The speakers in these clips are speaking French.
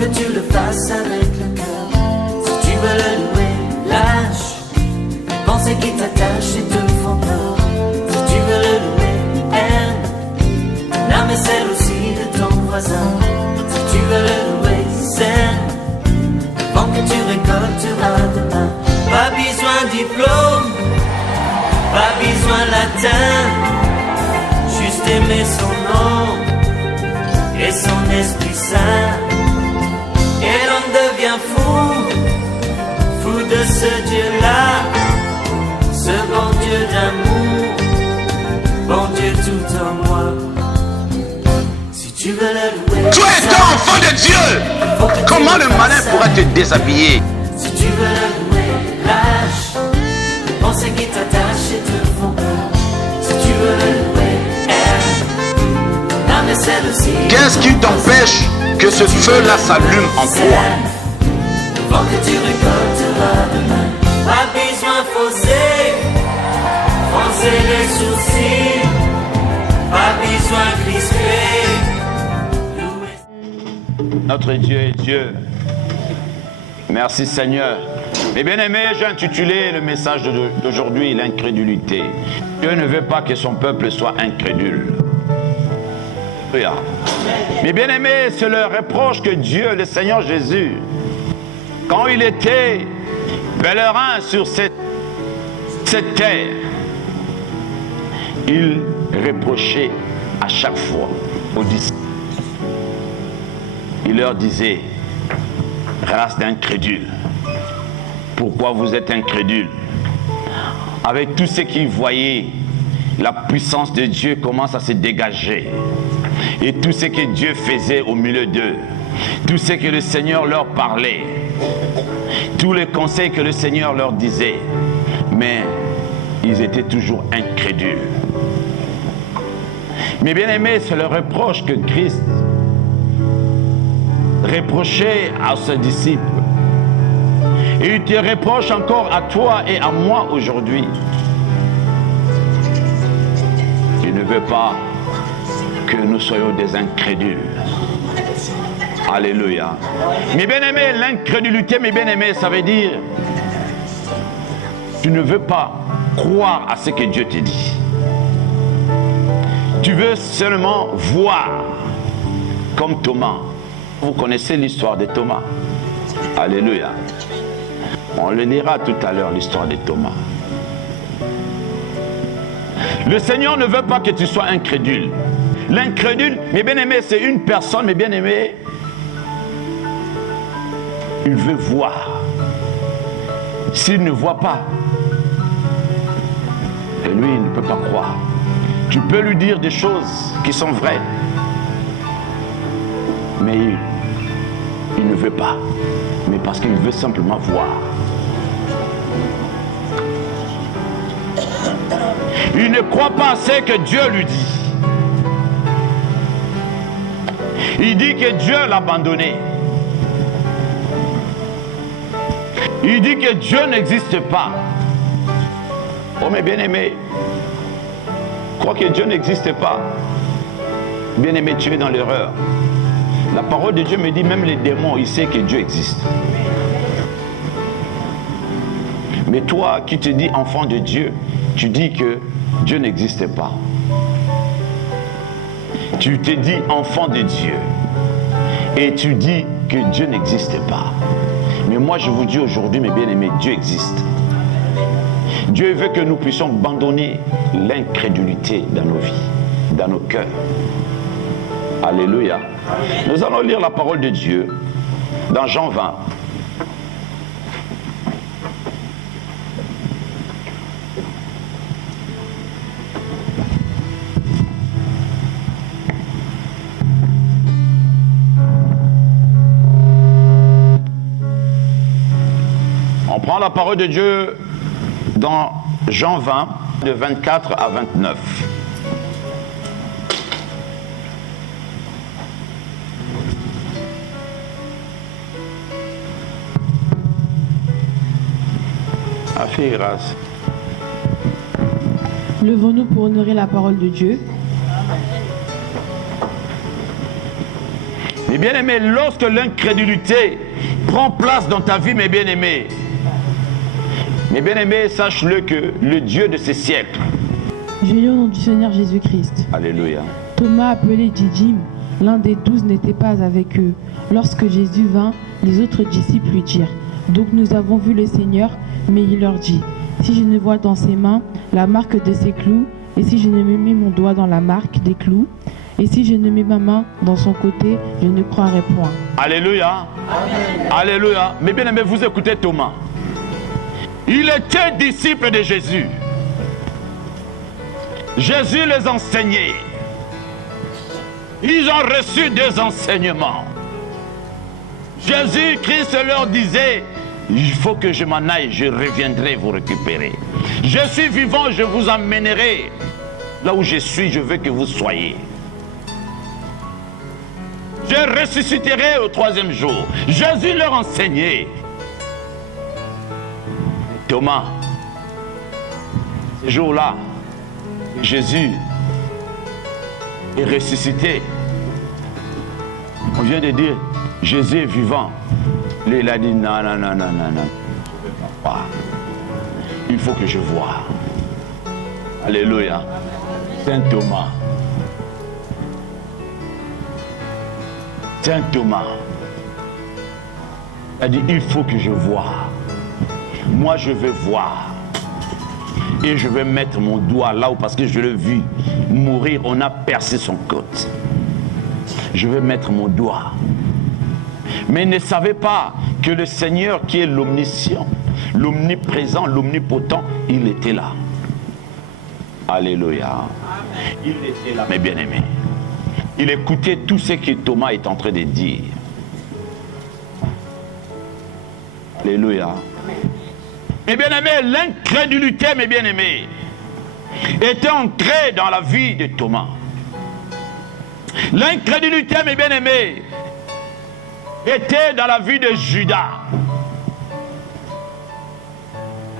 que tu le fasses avec le cœur. Si tu veux le louer, lâche les pensées qui t'attachent et te font peur. Si tu veux le louer, aime l'âme et celle aussi de ton voisin. Si tu veux le louer, sème le vent que tu récolteras demain. Pas besoin de diplôme, pas besoin de latin, juste aimer son nom et son Esprit Saint. Et l'homme devient fou, fou de ce Dieu-là, ce bon Dieu d'amour, bon Dieu tout en moi. Si tu veux le louer, tu es un enfant de Dieu. Comment le malin pourra te déshabiller? Si tu veux le louer, lâche les pensées qui t'attachent et te font peur. Si tu veux le louer, aime l'âme et celle aussi. Qu'est-ce qui t'empêche que ce feu-là s'allume en toi? Le vent que tu récolteras demain. Pas besoin fausser, froncer les sourcils. Pas besoin crisper. Notre Dieu est Dieu. Merci Seigneur. Mes bien-aimés, j'ai intitulé le message d'aujourd'hui l'incrédulité. Dieu ne veut pas que son peuple soit incrédule. Mes bien-aimés, c'est le reproche que Dieu, le Seigneur Jésus, quand il était pèlerin sur cette terre, il reprochait à chaque fois aux disciples. Il leur disait, race d'incrédules, pourquoi vous êtes incrédules? Avec tout ce qu'ils voyaient, la puissance de Dieu commence à se dégager. Et tout ce que Dieu faisait au milieu d'eux, tout ce que le Seigneur leur parlait, tous les conseils que le Seigneur leur disait, mais ils étaient toujours incrédules. Mais bien aimés, c'est le reproche que Christ reprochait à ses disciples. Et il te reproche encore à toi et à moi aujourd'hui. Il ne veut pas que nous soyons des incrédules. Alléluia. Mes bien-aimés, l'incrédulité, mes bien-aimés, ça veut dire tu ne veux pas croire à ce que Dieu te dit. Tu veux seulement voir, comme Thomas. Vous connaissez l'histoire de Thomas. Alléluia. On le lira tout à l'heure, l'histoire de Thomas. Le Seigneur ne veut pas que tu sois incrédule. L'incrédule, mes bien-aimés, c'est une personne, mes bien-aimés, il veut voir. S'il ne voit pas, et lui, il ne peut pas croire. Tu peux lui dire des choses qui sont vraies, mais il ne veut pas. Mais parce qu'il veut simplement voir. Il ne croit pas à ce que Dieu lui dit. Il dit que Dieu l'a abandonné. Il dit que Dieu n'existe pas. Oh mes bien-aimés, crois que Dieu n'existe pas. Bien-aimé, tu es dans l'erreur. La parole de Dieu me dit, même les démons, ils savent que Dieu existe. Mais toi qui te dis enfant de Dieu, tu dis que Dieu n'existe pas. Tu te dis enfant de Dieu et tu dis que Dieu n'existe pas. Mais moi je vous dis aujourd'hui, mes bien-aimés, Dieu existe. Dieu veut que nous puissions abandonner l'incrédulité dans nos vies, dans nos cœurs. Alléluia. Nous allons lire la parole de Dieu dans Jean 20. On prend la parole de Dieu dans Jean 20, de 24 à 29. Fais grâce. Levons-nous pour honorer la parole de Dieu. Mes bien-aimés, lorsque l'incrédulité prend place dans ta vie, mes bien-aimés, sache-le que le Dieu de ces siècles. Je lis au nom du Seigneur Jésus-Christ. Alléluia. Thomas, appelé Didyme, l'un des 12, n'était pas avec eux. Lorsque Jésus vint, les autres disciples lui dirent: donc nous avons vu le Seigneur. Mais il leur dit: si je ne vois dans ses mains la marque de ses clous, et si je ne me mets mon doigt dans la marque des clous, et si je ne mets ma main dans son côté, je ne croirai point. Alléluia. Amen. Alléluia. Mais bien aimé, vous écoutez Thomas. Il était disciple de Jésus. Jésus les enseignait. Ils ont reçu des enseignements. Jésus-Christ leur disait: il faut que je m'en aille, je reviendrai vous récupérer. Je suis vivant, je vous emmènerai. Là où je suis, je veux que vous soyez. Je ressusciterai au 3e jour. Jésus leur enseignait. Thomas, ce jour-là, Jésus est ressuscité. On vient de dire: Jésus est vivant. Lui, il a dit: non, non, non, non, non, non. Il faut que je voie. Alléluia. Saint Thomas. Saint Thomas a dit: il faut que je voie. Moi, je vais voir. Et je vais mettre mon doigt là où, parce que je l'ai vu mourir, on a percé son côte. Je vais mettre mon doigt. Mais ne savez pas que le Seigneur, qui est l'omniscient, l'omniprésent, l'omnipotent, il était là. Alléluia. Il était là, mes bien-aimés. Il écoutait tout ce que Thomas est en train de dire. Alléluia. Mes bien-aimés, l'incrédulité, mes bien-aimés, était entrée dans la vie de Thomas. L'incrédulité, mes bien-aimés, était dans la vie de Judas.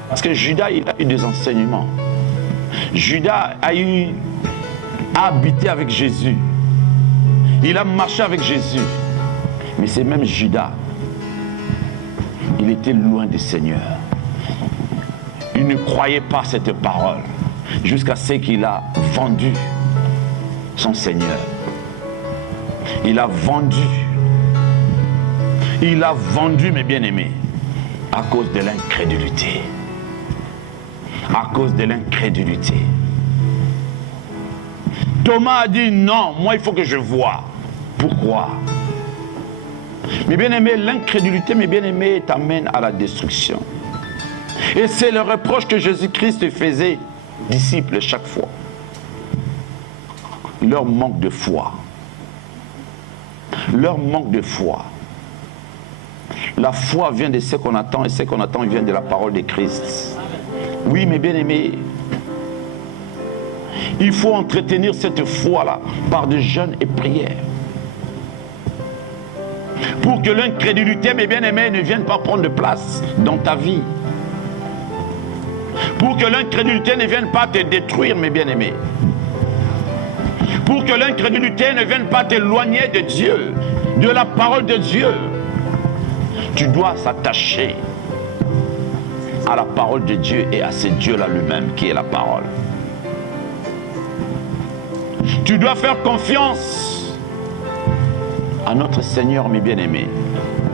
Parce que Judas, il a eu des enseignements. Judas a habité avec Jésus. Il a marché avec Jésus. Mais c'est même Judas. Il était loin du Seigneur. Il ne croyait pas cette parole. Jusqu'à ce qu'il a vendu son Seigneur. Il a vendu. Il a vendu, mes bien-aimés, à cause de l'incrédulité. À cause de l'incrédulité. Thomas a dit: non, moi il faut que je voie. Pourquoi? Mes bien-aimés, l'incrédulité, mes bien-aimés, t'amène à la destruction. Et c'est le reproche que Jésus-Christ faisait aux disciples chaque fois. Leur manque de foi. Leur manque de foi. La foi vient de ce qu'on attend, et ce qu'on attend vient de la parole de Christ. Oui, mes bien-aimés, il faut entretenir cette foi-là par des jeûnes et prières. Pour que l'incrédulité, mes bien-aimés, ne vienne pas prendre de place dans ta vie. Pour que l'incrédulité ne vienne pas te détruire, mes bien-aimés. Pour que l'incrédulité ne vienne pas t'éloigner de Dieu, de la parole de Dieu. Tu dois s'attacher à la parole de Dieu et à ce Dieu-là lui-même qui est la parole. Tu dois faire confiance à notre Seigneur, mes bien-aimés.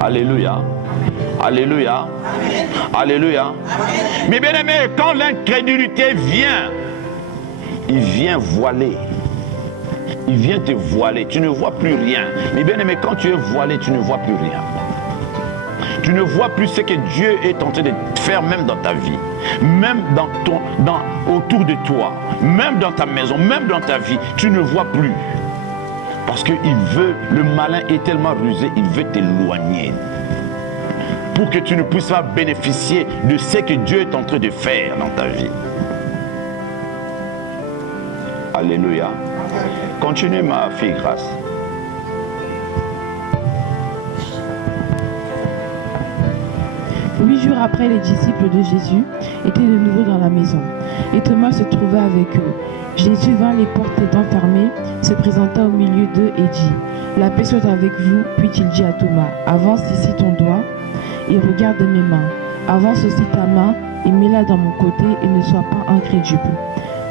Alléluia. Alléluia. Amen. Alléluia. Amen. Mes bien-aimés, quand l'incrédulité vient, il vient voiler. Il vient te voiler. Tu ne vois plus rien. Mes bien-aimés, quand tu es voilé, tu ne vois plus rien. Tu ne vois plus ce que Dieu est en train de faire même dans ta vie, même autour de toi, même dans ta maison, même dans ta vie. Tu ne vois plus. Parce qu'il veut, le malin est tellement rusé, il veut t'éloigner. Pour que tu ne puisses pas bénéficier de ce que Dieu est en train de faire dans ta vie. Alléluia. Continue, ma fille, grâce. Huit jours après, les disciples de Jésus étaient de nouveau dans la maison. Et Thomas se trouvait avec eux. Jésus vint les portes étant fermées, se présenta au milieu d'eux et dit « La paix soit avec vous ». Puis il dit à Thomas « Avance ici ton doigt et regarde mes mains. Avance aussi ta main et mets-la dans mon côté et ne sois pas incrédule. »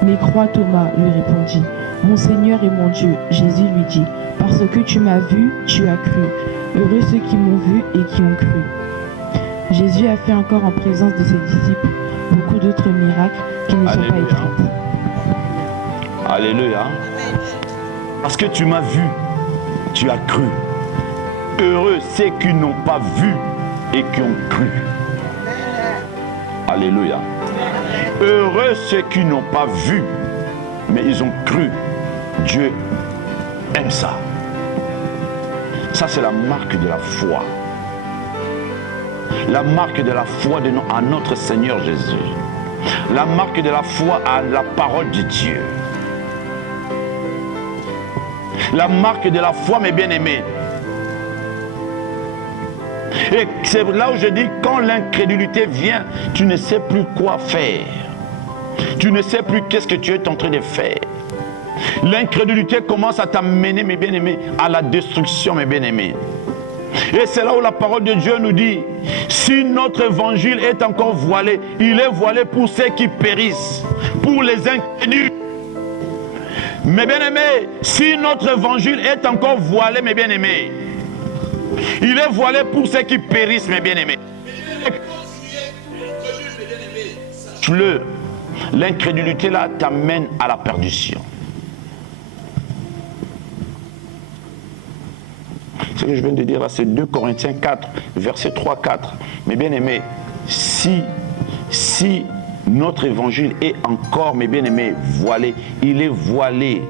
Mais crois, Thomas, lui répondit. Mon Seigneur et mon Dieu. Jésus lui dit, parce que tu m'as vu, tu as cru. Heureux ceux qui m'ont vu et qui ont cru. Jésus a fait encore en présence de ses disciples beaucoup d'autres miracles qui ne sont pas écrits. Alléluia. Parce que tu m'as vu, tu as cru. Heureux ceux qui n'ont pas vu et qui ont cru. Alléluia. Heureux ceux qui n'ont pas vu, mais ils ont cru. Dieu aime ça. Ça, c'est la marque de la foi. La marque de la foi à notre Seigneur Jésus. La marque de la foi à la parole de Dieu. La marque de la foi, mes bien-aimés. Et c'est là où je dis, quand l'incrédulité vient, tu ne sais plus quoi faire. Tu ne sais plus qu'est-ce que tu es en train de faire. L'incrédulité commence à t'amener, mes bien-aimés, à la destruction, mes bien-aimés. Et c'est là où la parole de Dieu nous dit, si notre évangile est encore voilé, il est voilé pour ceux qui périssent, pour les incrédules. Mes bien-aimés, si notre évangile est encore voilé, mes bien-aimés, il est voilé pour ceux qui périssent, mes bien-aimés. L'incrédulité là t'amène à la perdition. Ce que je viens de dire là, c'est 2 Corinthiens 4, verset 3-4. Mes bien-aimés, si notre évangile est encore, mes bien-aimés, voilé, il est voilé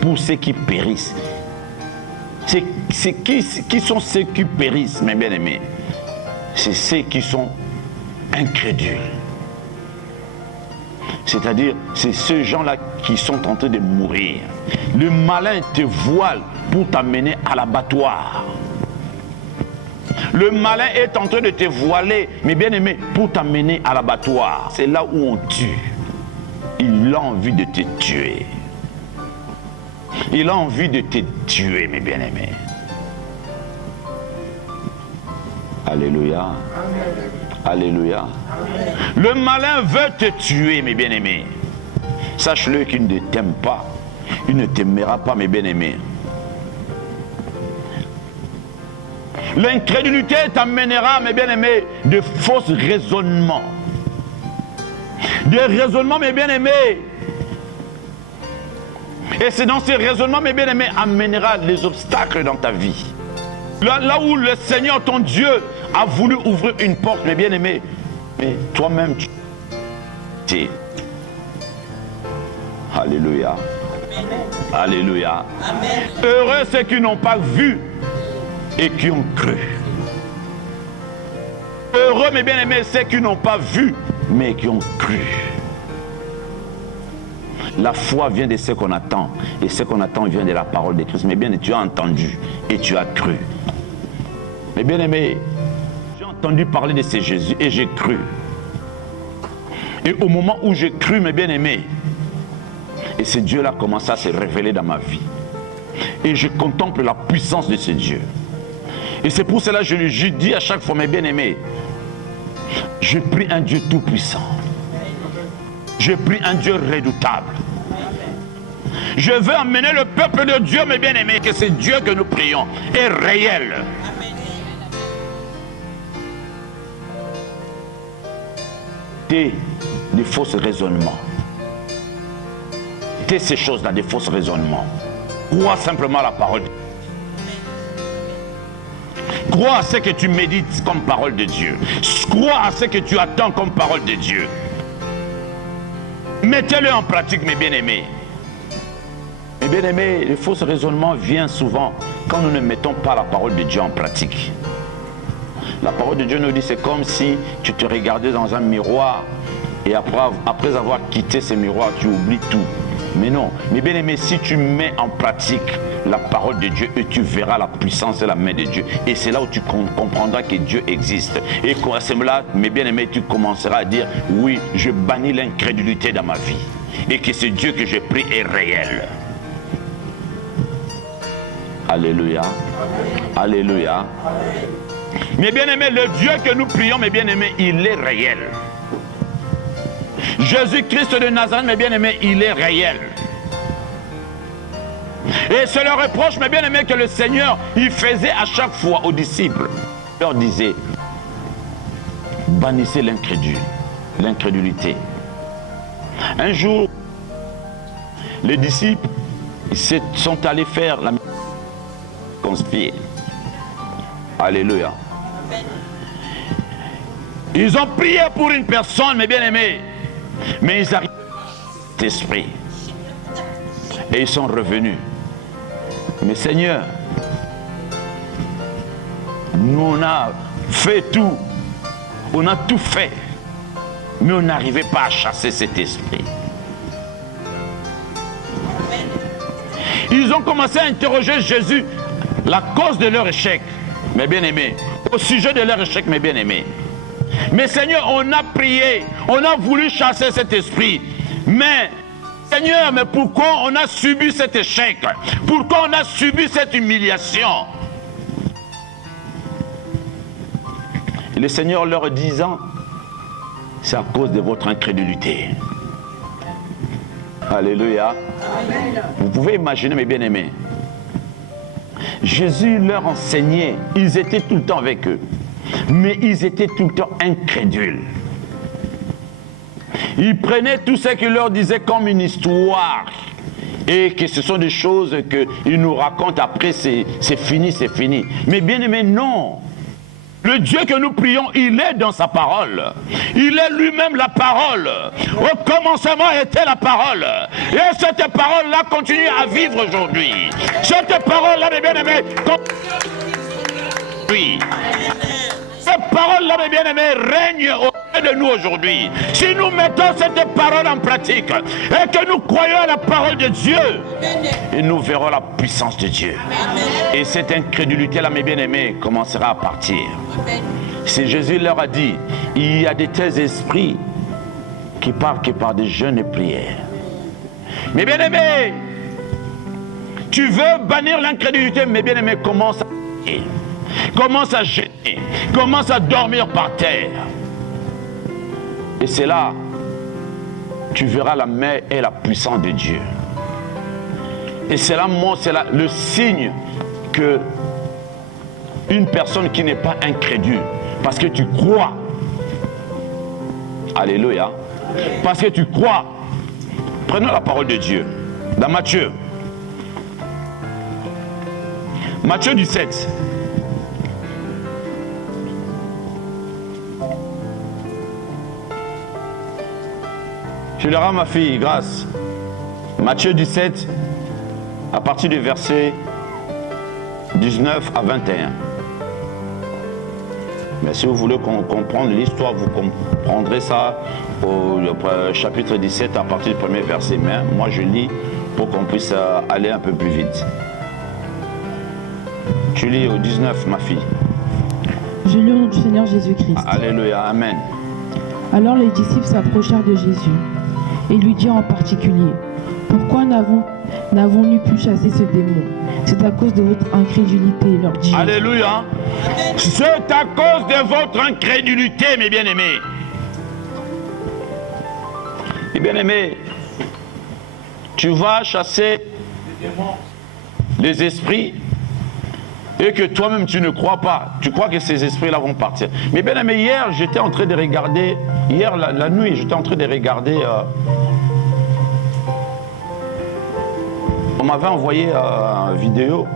pour ceux qui périssent. Qui sont ceux qui périssent, mes bien-aimés? C'est ceux qui sont incrédules. C'est-à-dire, c'est ces gens-là qui sont en train de mourir. Le malin te voile pour t'amener à l'abattoir. Le malin est en train de te voiler, mes bien-aimés, pour t'amener à l'abattoir. C'est là où on tue. Il a envie de te tuer. Il a envie de te tuer, mes bien-aimés. Alléluia. Amen. Alléluia. Amen. Le malin veut te tuer, mes bien-aimés. Sache-le qu'il ne t'aime pas. Il ne t'aimera pas, mes bien-aimés. L'incrédulité t'amènera, mes bien-aimés, de fausses raisonnements. Des raisonnements, mes bien-aimés. Et c'est dans ces raisonnements, mes bien-aimés, amènera les obstacles dans ta vie. Là où le Seigneur, ton Dieu, a voulu ouvrir une porte, mes bien-aimés, mais toi-même, tu es. Alléluia. Amen. Alléluia. Amen. Heureux ceux qui n'ont pas vu et qui ont cru. Heureux, mes bien-aimés, ceux qui n'ont pas vu, mais qui ont cru. La foi vient de ce qu'on attend. Et ce qu'on attend vient de la parole de Christ. Mais bien, tu as entendu et tu as cru. Mais bien aimé, j'ai entendu parler de ce Jésus et j'ai cru. Et au moment où j'ai cru, mes bien aimés, et ce Dieu-là commence à se révéler dans ma vie. Et je contemple la puissance de ce Dieu. Et c'est pour cela que je dis à chaque fois, mes bien aimés, je prie un Dieu tout-puissant. Je prie un Dieu redoutable. Je veux emmener le peuple de Dieu, mes bien-aimés, que ce Dieu que nous prions est réel. Des fausses raisonnements. Ces choses-là, des fausses raisonnements. Crois simplement à la parole. Crois à ce que tu médites comme parole de Dieu. Crois à ce que tu attends comme parole de Dieu. Mettez-le en pratique, mes bien-aimés. Mes bien-aimés, les fausses raisonnements viennent souvent quand nous ne mettons pas la parole de Dieu en pratique. La parole de Dieu nous dit, c'est comme si tu te regardais dans un miroir et après avoir quitté ce miroir, tu oublies tout. Mais non, mes bien-aimés, si tu mets en pratique la parole de Dieu, et tu verras la puissance et la main de Dieu. Et c'est là où tu comprendras que Dieu existe. Et à ce moment-là, mes bien-aimés, tu commenceras à dire, oui, je bannis l'incrédulité dans ma vie. et que ce Dieu que je prie est réel. Alléluia. Alléluia. Mes bien-aimés, le Dieu que nous prions, mes bien-aimés, il est réel. Jésus-Christ de Nazareth, mes bien-aimés, il est réel. Et c'est le reproche, mes bien-aimés, que le Seigneur, il faisait à chaque fois aux disciples. Il leur disait, bannissez l'incrédulité. Un jour, les disciples sont allés faire la conspirer. Alléluia. Ils ont prié pour une personne, mes bien-aimés, mais ils arrivent à cet esprit. Et ils sont revenus. Mais Seigneur, nous on a fait tout. On a tout fait. Mais on n'arrivait pas à chasser cet esprit. Ils ont commencé à interroger Jésus la cause de leur échec, mes bien-aimés. Au sujet de leur échec, mes bien-aimés. Mais Seigneur, on a prié, on a voulu chasser cet esprit. Mais Seigneur, mais pourquoi on a subi cet échec? Pourquoi on a subi cette humiliation? Et le Seigneur leur disant, c'est à cause de votre incrédulité. Alléluia. Amen. Vous pouvez imaginer, mes bien-aimés, Jésus leur enseignait, ils étaient tout le temps avec eux, mais ils étaient tout le temps incrédules. Ils prenaient tout ce qu'il leur disait comme une histoire et que ce sont des choses qu'ils nous racontent après, c'est fini, c'est fini. Mais bien aimé, non. Le Dieu que nous prions, il est dans sa parole. Il est lui-même la parole. Au commencement était la parole. Et cette parole-là continue à vivre aujourd'hui. Cette parole-là, mes bien-aimés, oui. Cette parole-là, mes bien-aimés, règne auprès de nous aujourd'hui. Si nous mettons cette parole en pratique et que nous croyons à la parole de Dieu, et nous verrons la puissance de Dieu. Et cette incrédulité-là, mes bien-aimés, commencera à partir. C'est Jésus leur a dit, il y a de tels esprits qui parlent que par des jeûnes et prières. Mes bien-aimés, tu veux bannir l'incrédulité, mes bien-aimés, commence à prier. Commence à jeûner, commence à dormir par terre. Et c'est là, tu verras la main et la puissance de Dieu. Et c'est là, le signe que une personne qui n'est pas incrédule, parce que tu crois, alléluia, parce que tu crois, prenons la parole de Dieu, dans Matthieu 17. Je leur rends ma fille, grâce. Matthieu 17, à partir du verset 19 à 21. Mais si vous voulez comprendre l'histoire, vous comprendrez ça au chapitre 17, à partir du premier verset. Mais moi, je lis pour qu'on puisse aller un peu plus vite. Tu lis au 19, ma fille. Je lis au nom du Seigneur Jésus-Christ. Alléluia, amen. Alors les disciples s'approchèrent de Jésus et lui dirent en particulier, pourquoi n'avons-nous pu chasser ce démon? C'est à cause de votre incrédulité, leur dit. Alléluia. C'est à cause de votre incrédulité, mes bien-aimés. Mes bien-aimés, tu vas chasser les esprits et que toi-même tu ne crois pas. Tu crois que ces esprits-là vont partir. Mais bien aimé, hier j'étais en train de regarder, la nuit j'étais en train de regarder, on m'avait envoyé une vidéo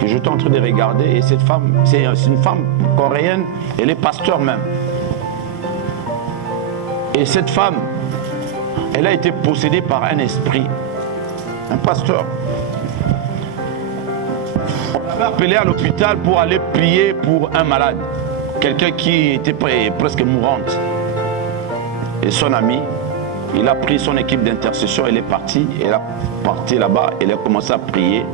que j'étais en train de regarder et cette femme, c'est une femme coréenne, elle est pasteur même. Et cette femme, elle a été possédée par un esprit, un pasteur. On l'avait appelé à l'hôpital pour aller prier pour un malade, quelqu'un qui était presque mourante. Et son ami, il a pris son équipe d'intercession, elle est partie là-bas, elle a commencé à prier.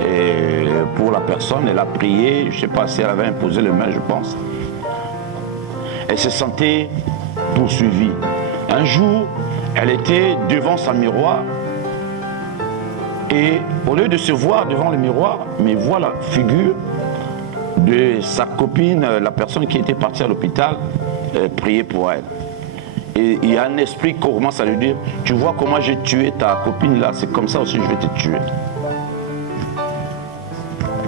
Et pour la personne, elle a prié, je ne sais pas si elle avait imposé les mains, je pense. Elle se sentait poursuivie. Un jour, Elle était devant son miroir et au lieu de se voir devant le miroir, mais voit la figure de sa copine, la personne qui était partie à l'hôpital, prier pour elle. Et il y a un esprit qui commence à lui dire, tu vois comment j'ai tué ta copine là, c'est comme ça aussi je vais te tuer.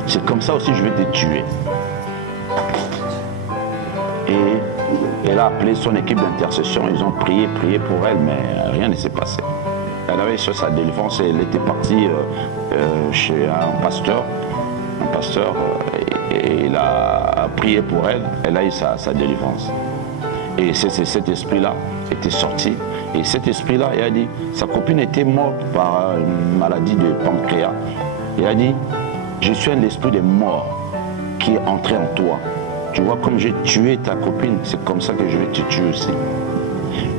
C'est comme ça aussi je vais te tuer. Et elle a appelé son équipe d'intercession, ils ont prié pour elle, mais rien ne s'est passé. Elle avait sur sa délivrance et elle était partie chez un pasteur. Et il a prié pour elle, elle a eu sa délivrance. Et cet esprit-là était sorti. Et cet esprit-là, il a dit, sa copine était morte par une maladie de pancréas. Il a dit, je suis un esprit de mort qui est entré en toi. Tu vois, comme j'ai tué ta copine, c'est comme ça que je vais te tuer aussi.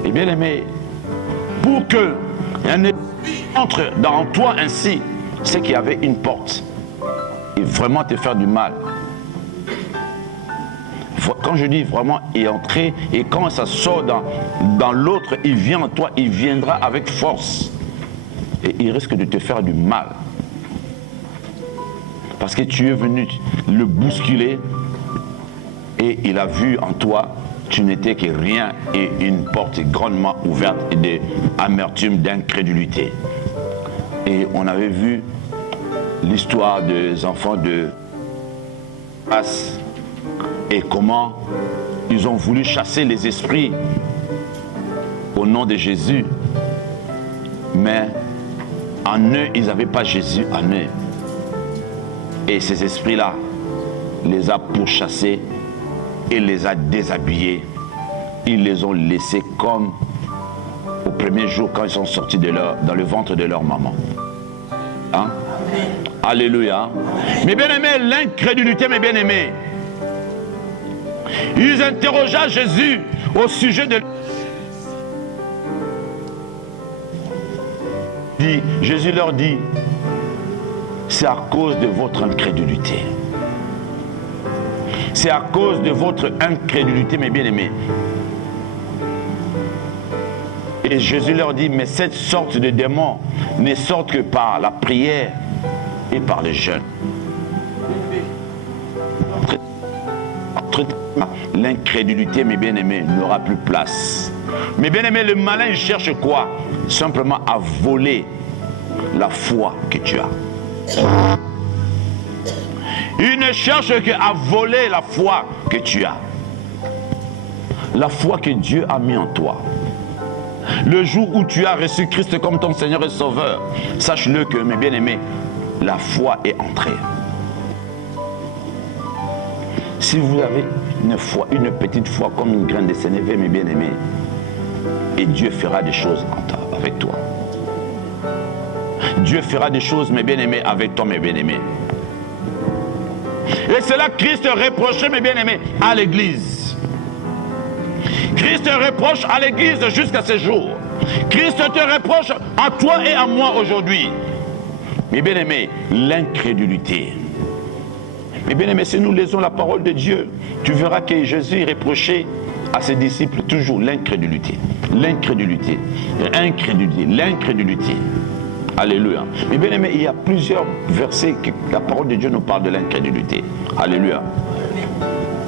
Et bien aimé, pour que un esprit entre dans toi ainsi, c'est qu'il y avait une porte. Et vraiment te faire du mal. Quand je dis vraiment y entrer, et quand ça sort dans l'autre, il vient en toi, il viendra avec force. Et il risque de te faire du mal. Parce que tu es venu le bousculer et il a vu en toi, tu n'étais que rien et une porte grandement ouverte d'amertume, d'incrédulité. Et on avait vu l'histoire des enfants de As et comment ils ont voulu chasser les esprits au nom de Jésus. Mais en eux, ils n'avaient pas Jésus en eux. Et ces esprits-là les a pourchassés et les a déshabillés. Ils les ont laissés comme au premier jour quand ils sont sortis dans le ventre de leur maman. Hein? Alléluia. Mes bien-aimés, l'incrédulité, mes bien-aimés. Ils interrogea Jésus au sujet de... Jésus leur dit, c'est à cause de votre incrédulité. C'est à cause de votre incrédulité, mes bien-aimés. Et Jésus leur dit, mais cette sorte de démons ne sortent que par la prière et par le jeûne. L'incrédulité, mes bien-aimés, n'aura plus place. Mes bien-aimés, le malin, il cherche quoi? Simplement à voler la foi que tu as. Il ne cherche qu'à voler la foi que tu as. La foi que Dieu a mis en toi. Le jour où tu as reçu Christ comme ton Seigneur et Sauveur, sache-le que, mes bien-aimés, la foi est entrée. Si vous avez une foi, une petite foi comme une graine de sénévé, mes bien-aimés, et Dieu fera des choses avec toi. Dieu fera des choses, mes bien-aimés, avec toi, mes bien-aimés. Et c'est là que Christ reprochait, mes bien-aimés, à l'Église. Christ reproche à l'Église jusqu'à ce jour. Christ te reproche à toi et à moi aujourd'hui. Mes bien-aimés, l'incrédulité. Mes bien-aimés, si nous lisons la parole de Dieu, tu verras que Jésus reprochait à ses disciples toujours l'incrédulité. L'incrédulité. L'incrédulité. L'incrédulité. Alléluia. Mais bien aimé, il y a plusieurs versets que la parole de Dieu nous parle de l'incrédulité. Alléluia.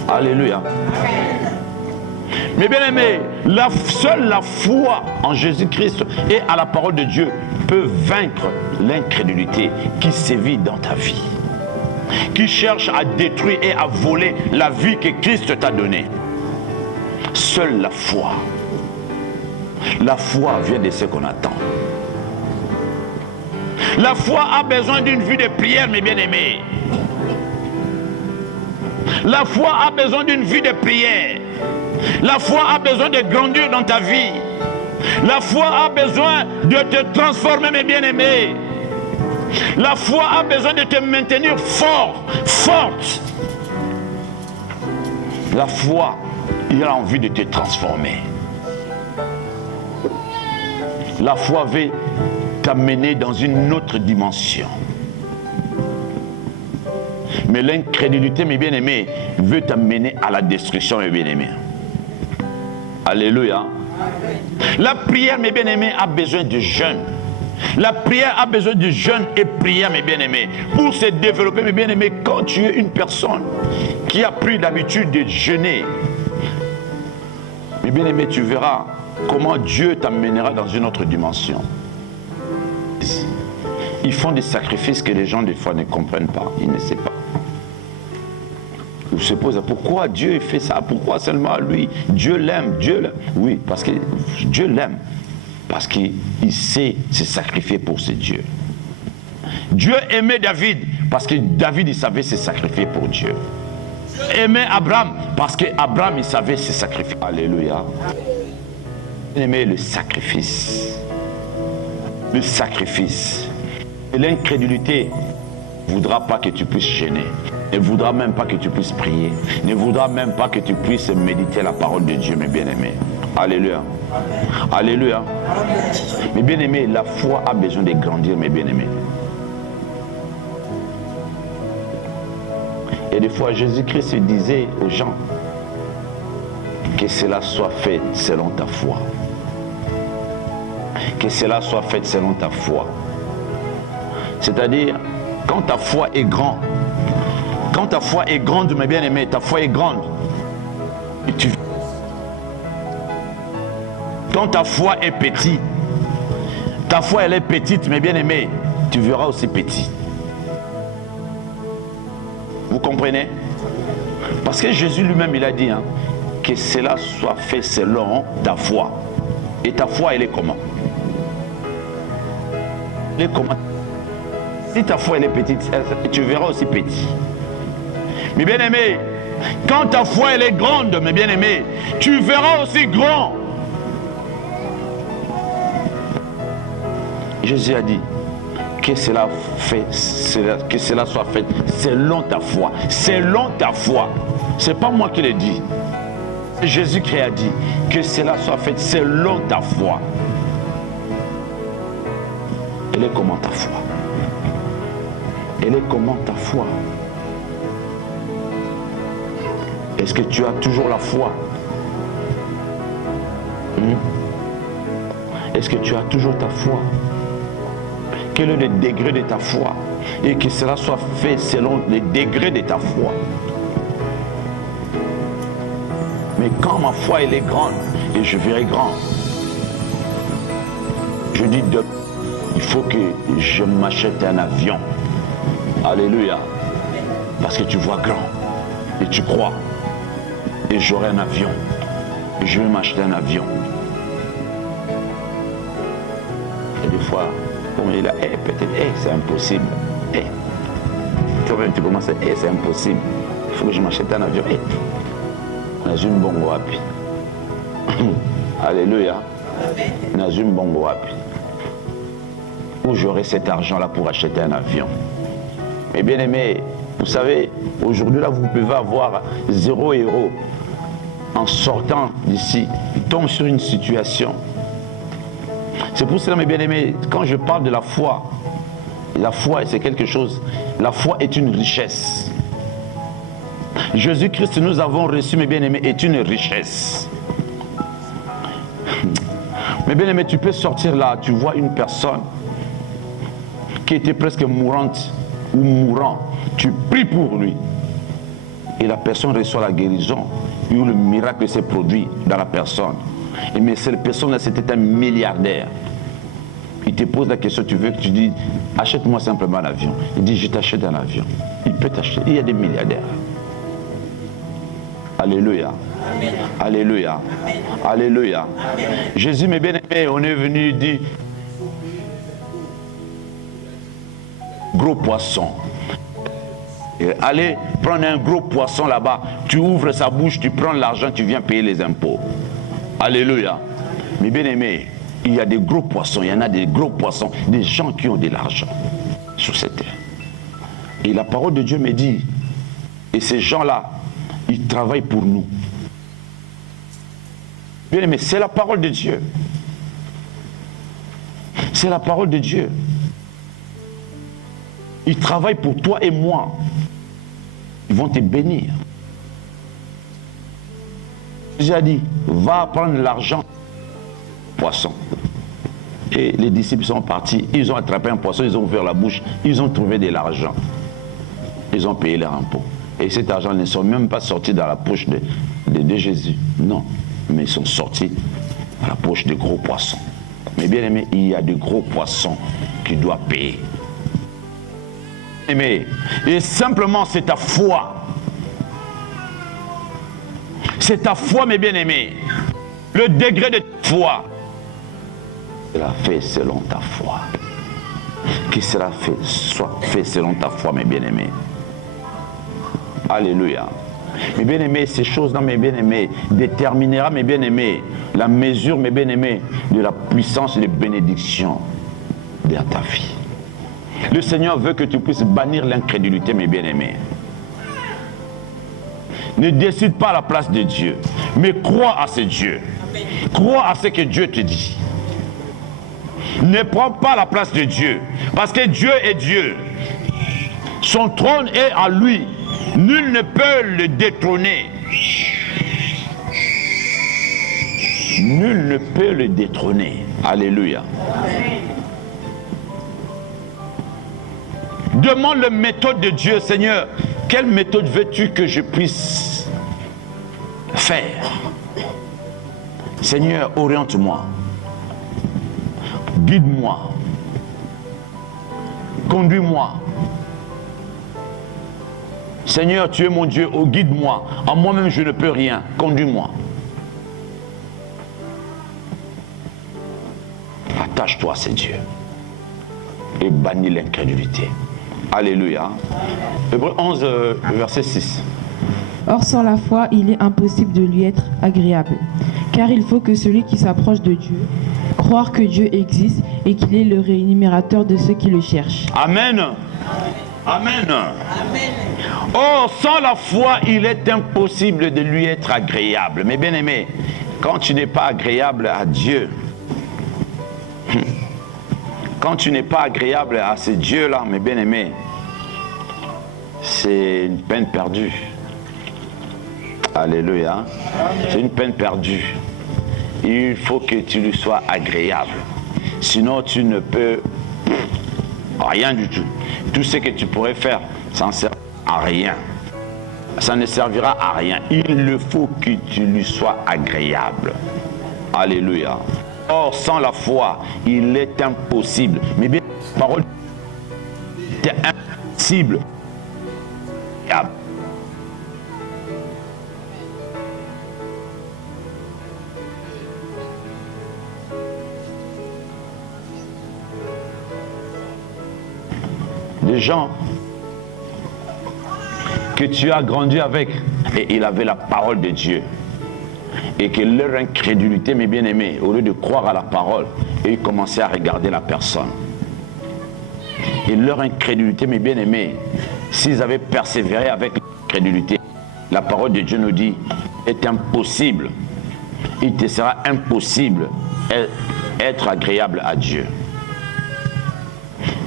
Alléluia. Mais bien aimé, seule la foi en Jésus-Christ et à la parole de Dieu peut vaincre l'incrédulité qui sévit dans ta vie, qui cherche à détruire et à voler la vie que Christ t'a donnée. Seule la foi. La foi vient de ce qu'on attend. La foi a besoin d'une vie de prière, mes bien-aimés. La foi a besoin d'une vie de prière. La foi a besoin de grandir dans ta vie. La foi a besoin de te transformer, mes bien-aimés. La foi a besoin de te maintenir fort, forte. La foi, il a envie de te transformer. La foi veut t'amener dans une autre dimension. Mais l'incrédulité, mes bien-aimés, veut t'amener à la destruction, mes bien-aimés. Alléluia. La prière, mes bien-aimés, a besoin de jeûne. La prière a besoin de jeûne et prière, mes bien-aimés. Pour se développer, mes bien-aimés, quand tu es une personne qui a pris l'habitude de jeûner, mes bien-aimés, tu verras comment Dieu t'amènera dans une autre dimension. Ils font des sacrifices que les gens, des fois, ne comprennent pas. Ils ne savent pas. Ils se posent, pourquoi Dieu fait ça? Pourquoi seulement lui? Dieu l'aime. Oui, parce que Dieu l'aime. Parce qu'il sait se sacrifier pour ce Dieu. Dieu aimait David parce que David, il savait se sacrifier pour Dieu. Aimait Abraham parce que Abraham, il savait se sacrifier. Alléluia. Aimait le sacrifice. Le sacrifice. Et l'incrédulité ne voudra pas que tu puisses gêner. Ne voudra même pas que tu puisses prier. Ne voudra même pas que tu puisses méditer la parole de Dieu, mes bien-aimés. Alléluia. Alléluia. Mes bien-aimés, la foi a besoin de grandir, mes bien-aimés. Et des fois, Jésus-Christ disait aux gens que cela soit fait selon ta foi. Que cela soit fait selon ta foi. C'est-à-dire, quand ta foi est grande, quand ta foi est grande, mes bien-aimés, ta foi est grande. Et quand ta foi est petite, ta foi elle est petite, mes bien-aimés, tu verras aussi petit. Vous comprenez? Parce que Jésus lui-même, il a dit que cela soit fait selon ta foi. Et ta foi, elle est comment? Elle est comment? Si ta foi elle est petite, tu verras aussi petit. Mes bien-aimés, quand ta foi elle est grande, mes bien-aimés, tu verras aussi grand. Jésus a dit que cela soit fait selon ta foi. Selon ta foi. Ce n'est pas moi qui l'ai dit. Jésus-Christ a dit que cela soit fait selon ta foi. Elle est comment ta foi? Elle est comment ta foi? Est-ce que tu as toujours la foi? Est-ce que tu as toujours ta foi? Quel est le degré de ta foi? Et que cela soit fait selon le degré de ta foi. Mais quand ma foi elle est grande, et je verrai grand, je dis il faut que je m'achète un avion. Alléluia. Parce que tu vois grand et tu crois. Et j'aurai un avion. Et je vais m'acheter un avion. Et des fois, on est là, peut-être, c'est impossible. Toi-même, tu commences à c'est impossible. Il faut que je m'achète un avion. Nazum bongo wapi. Alléluia. Nazum bongo wapi. Où j'aurai cet argent-là pour acheter un avion. Mais bien aimé, vous savez, aujourd'hui là, vous pouvez avoir 0 € en sortant d'ici. Il tombe sur une situation. C'est pour cela, mes bien-aimés, quand je parle de la foi c'est quelque chose, la foi est une richesse. Jésus-Christ, nous avons reçu, mes bien-aimés, est une richesse. Mes bien-aimés, tu peux sortir là, tu vois une personne qui était presque mourante ou mourant, tu pries pour lui et la personne reçoit la guérison ou le miracle s'est produit dans la personne. Et mais cette personne-là, c'était un milliardaire. Il te pose la question, tu veux que tu dis, achète-moi simplement un avion. Il dit, je t'achète un avion. Il peut t'acheter. Il y a des milliardaires. Alléluia. Amen. Alléluia. Amen. Alléluia. Amen. Jésus, mes bien-aimés, on est venu dire, gros poisson. Et allez prendre un gros poisson là-bas, tu ouvres sa bouche, tu prends l'argent, tu viens payer les impôts. Alléluia. Mes bien-aimés, il y a des gros poissons, il y en a des gros poissons, des gens qui ont de l'argent sur cette terre. Et la parole de Dieu me dit, et ces gens-là, ils travaillent pour nous. Bien-aimés, c'est la parole de Dieu. C'est la parole de Dieu. Ils travaillent pour toi et moi. Ils vont te bénir. Jésus a dit, va prendre l'argent poisson. Et les disciples sont partis, ils ont attrapé un poisson, ils ont ouvert la bouche, ils ont trouvé de l'argent. Ils ont payé leur impôt. Et cet argent ne sont même pas sortis dans la poche de Jésus. Non, mais ils sont sortis dans la poche de gros poissons. Mais bien aimé, il y a de gros poissons qui doivent payer. Aimé, et simplement c'est ta foi. C'est ta foi, mes bien-aimés. Le degré de ta foi sera fait selon ta foi. Qui sera fait, soit fait selon ta foi, mes bien-aimés. Alléluia. Mes bien-aimés, ces choses-là, mes bien-aimés, déterminera, mes bien-aimés, la mesure, mes bien-aimés, de la puissance et de bénédiction de ta vie. Le Seigneur veut que tu puisses bannir l'incrédulité, mes bien-aimés. Ne décide pas à la place de Dieu, mais crois à ce Dieu. Crois à ce que Dieu te dit. Ne prends pas la place de Dieu, parce que Dieu est Dieu. Son trône est à lui. Nul ne peut le détrôner. Nul ne peut le détrôner. Alléluia. Demande la méthode de Dieu, Seigneur. Quelle méthode veux-tu que je puisse faire? Seigneur, oriente-moi. Guide-moi. Conduis-moi. Seigneur, tu es mon Dieu, oh, guide-moi. En moi-même, je ne peux rien. Conduis-moi. Attache-toi à ces dieux et bannis l'incrédulité. Alléluia. Hébreux 11, verset 6. Or, sans la foi, il est impossible de lui être agréable. Car il faut que celui qui s'approche de Dieu, croire que Dieu existe et qu'il est le rémunérateur de ceux qui le cherchent. Amen. Amen. Or, sans la foi, il est impossible de lui être agréable. Mais bien aimé, quand tu n'es pas agréable à Dieu, quand tu n'es pas agréable à ce Dieu-là, mes bien-aimés, c'est une peine perdue. Alléluia. C'est une peine perdue. Il faut que tu lui sois agréable. Sinon, tu ne peux rien du tout. Tout ce que tu pourrais faire, ça ne sert à rien. Ça ne servira à rien. Il faut que tu lui sois agréable. Alléluia. Or, sans la foi, il est impossible. Mais bien, la parole est impossible. Des gens que tu as grandi avec, et il avait la parole de Dieu. Et que leur incrédulité, mes bien-aimés, au lieu de croire à la parole, ils commençaient à regarder la personne. Et leur incrédulité, mes bien-aimés, s'ils avaient persévéré avec l'incrédulité, la parole de Dieu nous dit, est impossible. Il te sera impossible d'être agréable à Dieu.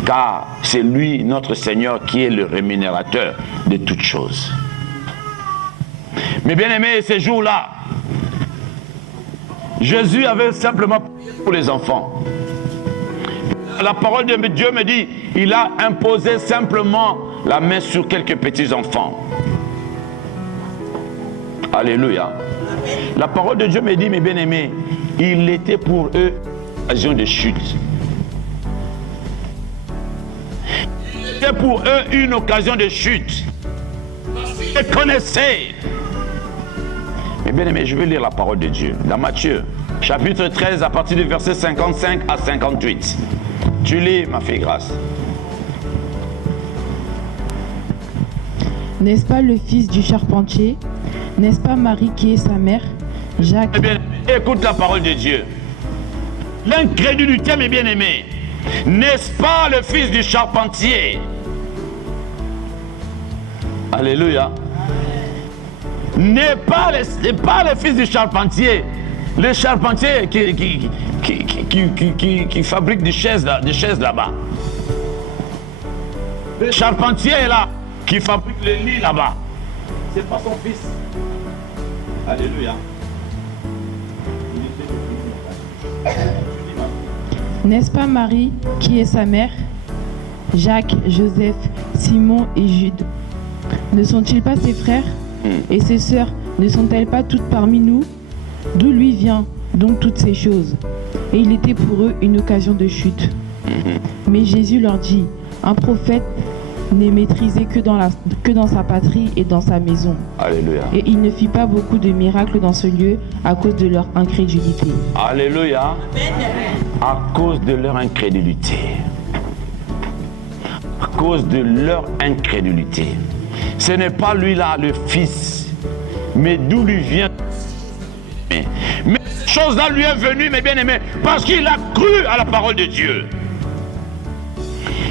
Car c'est lui, notre Seigneur, qui est le rémunérateur de toutes choses. Mes bien-aimés, ces jours-là, Jésus avait simplement pour les enfants. La parole de Dieu me dit, il a imposé simplement la main sur quelques petits enfants. Alléluia. La parole de Dieu me dit, mes bien-aimés, il était pour eux une occasion de chute. C'était pour eux une occasion de chute. Ils connaissaient. Mais bien aimé, je vais lire la parole de Dieu. Dans Matthieu, chapitre 13, à partir du verset 55 à 58. Tu lis, ma fille Grâce. N'est-ce pas le fils du charpentier? N'est-ce pas Marie qui est sa mère? Jacques. Eh bien, écoute la parole de Dieu. L'incrédulité, mes bien-aimés. N'est-ce pas le fils du charpentier? Alléluia. N'est pas le fils du charpentier. Le charpentier qui fabrique des chaises là-bas. Le charpentier est là, qui fabrique les lits là-bas. C'est pas son fils. Alléluia. N'est-ce pas Marie qui est sa mère? Jacques, Joseph, Simon et Jude. Ne sont-ils pas ses frères? Et ses sœurs ne sont-elles pas toutes parmi nous? D'où lui vient donc toutes ces choses? Et il était pour eux une occasion de chute. Mais Jésus leur dit, un prophète n'est maîtrisé que dans sa patrie et dans sa maison. Alléluia. Et il ne fit pas beaucoup de miracles dans ce lieu à cause de leur incrédulité. Alléluia. À cause de leur incrédulité. À cause de leur incrédulité. Ce n'est pas lui là le fils, mais d'où lui vient. Mais cette chose-là lui est venue, mes bien-aimés, parce qu'il a cru à la parole de Dieu.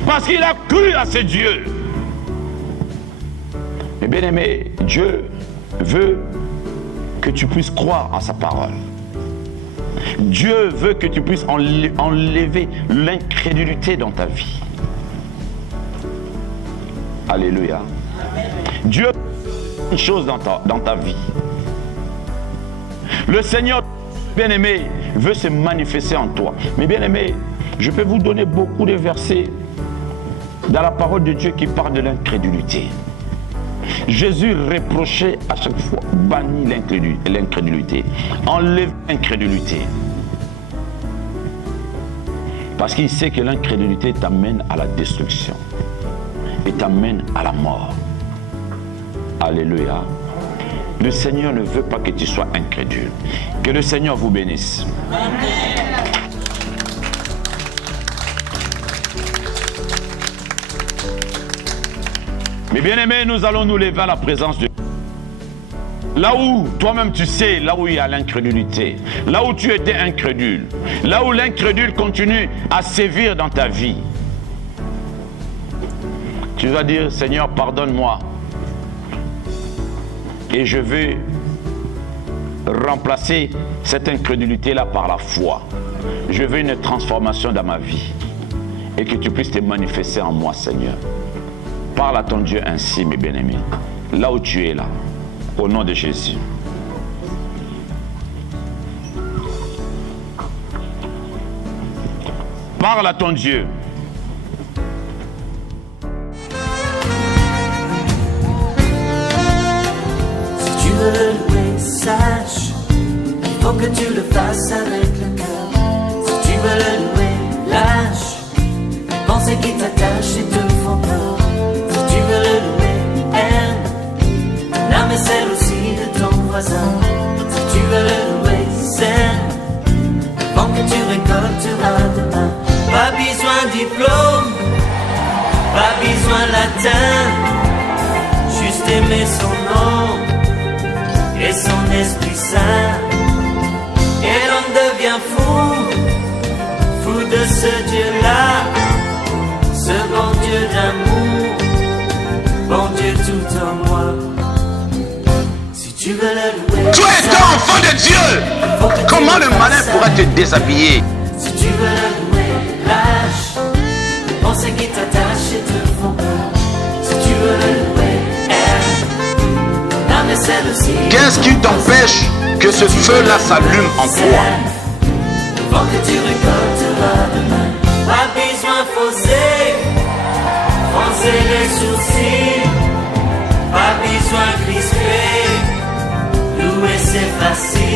Parce qu'il a cru à ce Dieu. Mes bien-aimés, Dieu veut que tu puisses croire à sa parole. Dieu veut que tu puisses enlever l'incrédulité dans ta vie. Alléluia. Dieu veut une chose dans ta vie. Le Seigneur, bien-aimé, veut se manifester en toi. Mais bien-aimé, je peux vous donner beaucoup de versets dans la parole de Dieu qui parle de l'incrédulité. Jésus reprochait à chaque fois, bannis l'incrédulité, enlève l'incrédulité. Parce qu'il sait que l'incrédulité t'amène à la destruction et t'amène à la mort. Alléluia. Le Seigneur ne veut pas que tu sois incrédule. Que le Seigneur vous bénisse. Mais bien aimés, nous allons nous lever à la présence de Dieu. Là où toi-même tu sais, là où il y a l'incrédulité, là où tu étais incrédule, là où l'incrédule continue à sévir dans ta vie, tu vas dire, Seigneur, pardonne-moi. Et je veux remplacer cette incrédulité-là par la foi. Je veux une transformation dans ma vie. Et que tu puisses te manifester en moi, Seigneur. Parle à ton Dieu ainsi, mes bien-aimés. Là où tu es là. Au nom de Jésus. Parle à ton Dieu. Si tu veux le louer, sache qu'il faut que tu le fasses avec le cœur. Si tu veux le louer, lâche les pensées qui t'attachent et te font peur. Si tu veux le louer, aime l'âme et celle aussi de ton voisin. Si tu veux le louer, sème le vent que tu récolteras demain. Pas besoin de diplôme, pas besoin latin, juste aimer son nom et son Esprit Saint. Et l'homme devient fou, fou de ce Dieu-là, ce bon Dieu d'amour, bon Dieu tout en moi. Si tu veux le louer, Tu es un enfant de Dieu. Comment le malin pourra te déshabiller? si tu veux le louer, lâche les pensées qui t'attachent et te font peur. Si tu veux le louer, aime l'âme et celle aussi. Qu'est-ce qui t'empêche que ce feu-là s'allume en toi? Le vent que tu récolteras demain. Pas besoin fausser, froncer les sourcils. Pas besoin crisper, louer c'est facile.